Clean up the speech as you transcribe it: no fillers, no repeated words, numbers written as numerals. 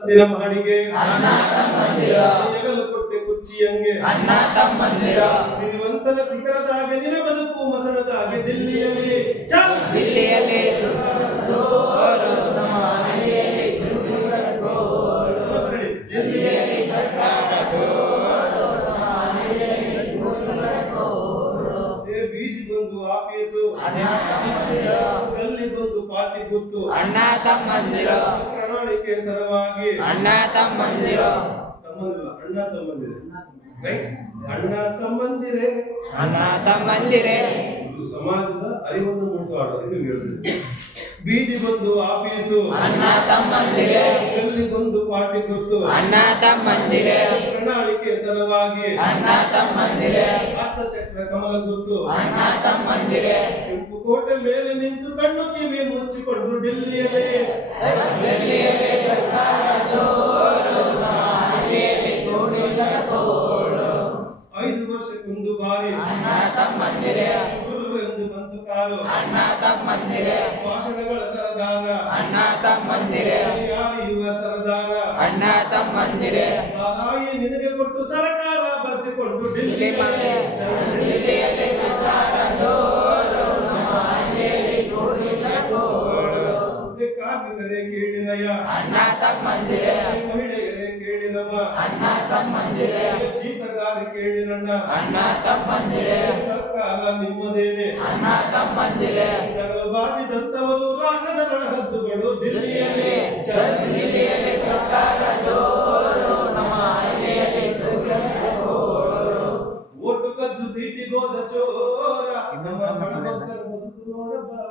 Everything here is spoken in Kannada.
ಮಹಡಿಗೆ ಅಣ್ಣ ತಮ್ಮಂದಿರ ಹೆಗಲು ಕೊಟ್ಟೆ ಕುಚ್ಚಿಯಂಗೆ ಅಣ್ಣ ತಮ್ಮಂದಿರ ಸಿರಿವಂತನ ಶಿಖರದಾಗೆ ನಿನ ಬದುಕು ಮಸಣದಾಗೆ ದಿಲ್ಲಿಯಲ್ಲಿ ದಿಲ್ಲಿಯಲ್ಲಿ ಜೋರು ನಮ್ಮ ಹಳ್ಳಿಯಲ್ಲಿ ಕಿರುಕುಳದ ಗೋಳು ದಿಲ್ಲಿಯಲ್ಲಿ ಸರ್ಕಾರ ಜೋರು ನಮ್ಮ ಹಳ್ಳಿಯಲ್ಲಿ ಕಿರುಕುಳದ ಗೋಳು ಬೀದಿ ಬಂದು ಆಫೀಸು ಅಣ್ಣ ತಮ್ಮಂದಿರ ಗಲ್ಲಿ ಬಂದು ಪಾರ್ಟಿ ಗುತ್ತು ಅಣ್ಣ ತಮ್ಮಂದಿರ ಪ್ರಣಾಳಿಕೆ ಸರವಾಗಿ ಅಣ್ಣ ತಮ್ಮಂದಿರ ತಮ್ಮಂದಿರಲ್ಲ ಅಣ್ಣ ತಮ್ಮಂದಿರೆ ರೈಟ್ ಅಣ್ಣ ತಮ್ಮಂದಿರೆ ಅಣ್ಣ ತಮ್ಮಂದಿರೆ ಇದು ಸಮಾಜದ ಅರಿವನ್ನು ಮೂಡಿಸುವ ಆಟ ನೀವು ಹೇಳಿದ್ರಿ ಬೀದಿ ಬಂದು ಆಫೀಸು ಅಣ್ಣ ತಮ್ಮಂದಿರೆ ಗಲ್ಲಿ ಬಂದು ಪಾರ್ಟಿ ಗುತ್ತು ಅಣ್ಣ ತಮ್ಮಂದಿರೆ ಪ್ರಣಾಳಿಕೆ ಸರವಾಗಿ ಅಣ್ಣ ತಮ್ಮಂದಿರೆ ಹಸ್ತಚಕ್ರ ಕಮಲ ಗುತ್ತು ಅಣ್ಣ ತಮ್ಮಂದಿರೆ ಕೆಂಪು ಕೋಟೆ ಮೇಲೆ ನಿಂತು ಕಣ್ಣು ಕಿವಿ ಮುಚ್ಚಿಕೊಂಡು ಡಿಲ್ಲಿಯಲ್ಲಿ ದಿಲ್ಲಿಯಲ್ಲಿ ಸರ್ಕಾರ ಜೋರು ನಮ್ಮ ಹಳ್ಳಿಯಲ್ಲಿ ಕೂಡಿಲ್ಲದ ಗೋಳು 5 ವರ್ಷಕ್ಕೊಂದು ಬಾರಿ ಅಣ್ಣ ತಮ್ಮಂದಿರೆ ಎಂದು ಬಂತು ಕಾರು ಅಣ್ಣ ತಮ್ಮಂದಿರೆ ಭಾಷಣಗಳ ಸರದಾರ ಅಣ್ಣ ತಮ್ಮಂದಿರೆ ಯಾರಿಯುವ ಸರದಾರ ಅಣ್ಣ ತಮ್ಮಂದಿರೆ ತಾಯಿ ನಿನಗೆ ಕೊಟ್ಟು ಸರ್ಕಾರ ಬರೆಸಿಕೊಂಡು ಡಿಲ್ಲಿ ದಿಲ್ಲಿಯಲ್ಲಿ ಸರ್ಕಾರ ಜೋರು ನಮ್ಮ ಹಳ್ಳಿಯಲ್ಲಿ ಕೂಡಿಲ್ಲದ ಗೋಳು ಕಾರ್ಮಿಕರೇ ಕೇಳಿನಯ್ಯ ಅಣ್ಣ ತಮ್ಮಂದಿರೆ ಮಹಿಳೆಯರೇ ಕೇಳಿನಮ್ಮ ಅಣ್ಣ ತಮ್ಮಂದಿರೆ ಜೀತಗಾರ ಕೇಳಿನಣ್ಣ ಅಣ್ಣ ತಮ್ಮಂದಿರೆ ಸರ್ಕಾರ ನಿಮ್ಮದೇನೆ ಅಣ್ಣ ತಮ್ಮಂದಿರೆ ಜಗಲು ಬಾಧಿದಂತವರು ರಾಷ್ಟ್ರದ ರಣಹದ್ದುಗಳು ದಿಲ್ಲಿಯಲ್ಲಿ ದಿಲ್ಲಿಯಲ್ಲಿ ಸರ್ಕಾರ ಜೋರು ನಮ್ಮ ಹಳ್ಳಿಯಲ್ಲಿ ಕೂಡಿಲ್ಲದ ಗೋಳು ಓಟು ಕದ್ದು ಸೀಟಿಗೋದ ಚೋರ ನಮ್ಮ ಬಡಬಗ್ಗರ ಬದುಕು ನೋಡಬಾ